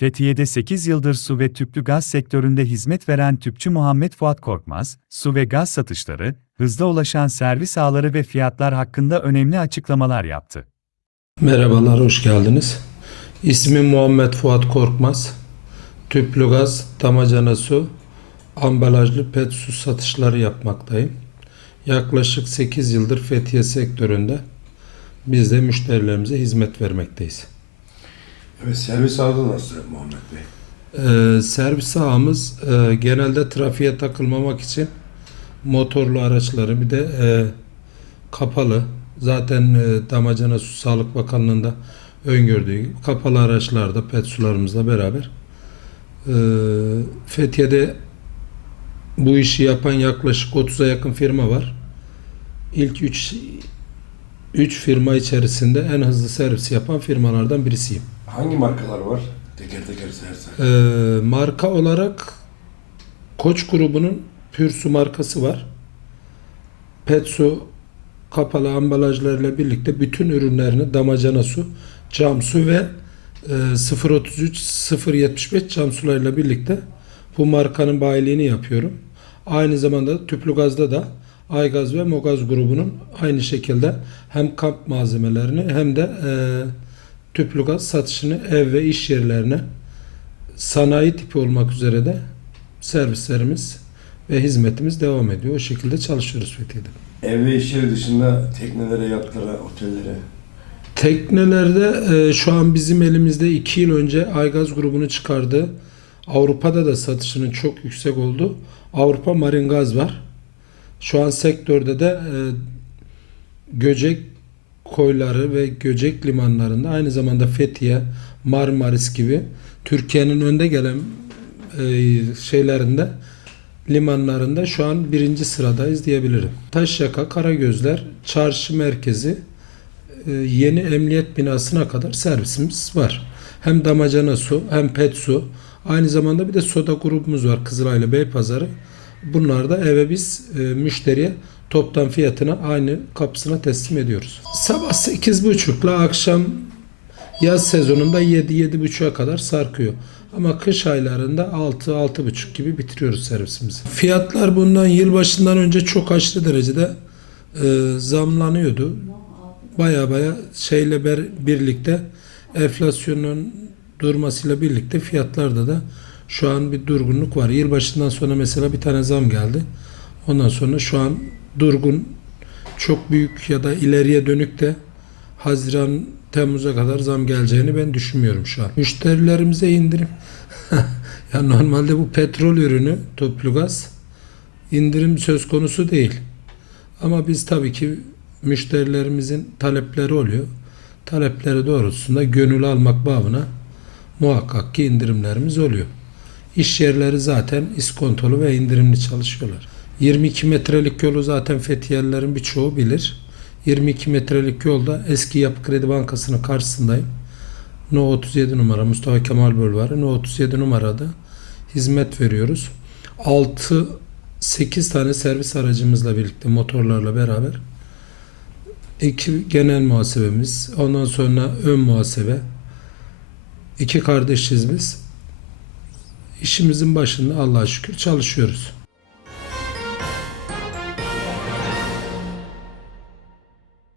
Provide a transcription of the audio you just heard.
Fethiye'de 8 yıldır su ve tüplü gaz sektöründe hizmet veren tüpçü Muhammed Fuat Korkmaz, su ve gaz satışları, hızla ulaşan servis ağları ve fiyatlar hakkında önemli açıklamalar yaptı. Merhabalar, hoş geldiniz. İsmim Muhammed Fuat Korkmaz. Tüplü gaz, damacana su, ambalajlı pet su satışları yapmaktayım. Yaklaşık 8 yıldır Fethiye sektöründe biz de müşterilerimize hizmet vermekteyiz. Evet servis ağırlığı nasıl Muhammed Bey? Ee, servis ağımız e, genelde trafiğe takılmamak için motorlu araçları bir de e, kapalı zaten e, damacana su Sağlık Bakanlığı'nda öngördüğü gibi kapalı araçlarda pet sularımızla beraber e, Fethiye'de bu işi yapan yaklaşık 30'a yakın firma var. İlk 3 3 firma içerisinde en hızlı servis yapan firmalardan birisiyim. Hangi markalar var? Teker teker sersen. Ee, marka olarak Koç grubunun Pürsu markası var. Petsu kapalı ambalajlarıyla birlikte bütün ürünlerini damacana su, cam su ve e, 033 075 cam sularıyla birlikte bu markanın bayiliğini yapıyorum. Aynı zamanda tüplü gazda da Aygaz ve Mogaz grubunun aynı şekilde hem kamp malzemelerini hem de e, tüplü gaz satışını ev ve iş yerlerine sanayi tipi olmak üzere de servislerimiz ve hizmetimiz devam ediyor. O şekilde çalışıyoruz Fethiye'de. Ev ve iş yeri dışında teknelere, yatlara, otellere. Teknelerde e, şu an bizim elimizde 2 yıl önce Aygaz grubunu çıkardı. Avrupa'da da satışının çok yüksek oldu. Avrupa Marin Gaz var. Şu an sektörde de e, Göcek koyları ve Göcek limanlarında aynı zamanda Fethiye, Marmaris gibi Türkiye'nin önde gelen e, şeylerinde limanlarında şu an birinci sıradayız diyebilirim. Taşyaka, Karagözler, Çarşı Merkezi, e, yeni emniyet binasına kadar servisimiz var. Hem damacana su hem pet su. Aynı zamanda bir de soda grubumuz var Kızılay'la Beypazarı. Bunlar da eve biz e, müşteriye toptan fiyatına aynı kapısına teslim ediyoruz. Sabah 8.30 ile akşam yaz sezonunda 7-7.30'a kadar sarkıyor. Ama kış aylarında 6-6.30 gibi bitiriyoruz servisimizi. Fiyatlar bundan yılbaşından önce çok aşırı derecede e, zamlanıyordu. Baya baya şeyle birlikte enflasyonun durmasıyla birlikte fiyatlarda da şu an bir durgunluk var. Yılbaşından sonra mesela bir tane zam geldi. Ondan sonra şu an durgun çok büyük ya da ileriye dönük de Haziran Temmuz'a kadar zam geleceğini ben düşünmüyorum şu an. Müşterilerimize indirim. ya normalde bu petrol ürünü toplu gaz indirim söz konusu değil. Ama biz tabii ki müşterilerimizin talepleri oluyor. Talepleri doğrultusunda gönül almak babına muhakkak ki indirimlerimiz oluyor. İş yerleri zaten iskontolu ve indirimli çalışıyorlar. 22 metrelik yolu zaten Fethiyelilerin birçoğu bilir. 22 metrelik yolda eski Yapı Kredi Bankası'nın karşısındayım. No 37 numara Mustafa Kemal Bulvarı. No 37 numarada hizmet veriyoruz. 6 8 tane servis aracımızla birlikte motorlarla beraber iki genel muhasebemiz, ondan sonra ön muhasebe, iki kardeşiz biz. İşimizin başında Allah'a şükür çalışıyoruz.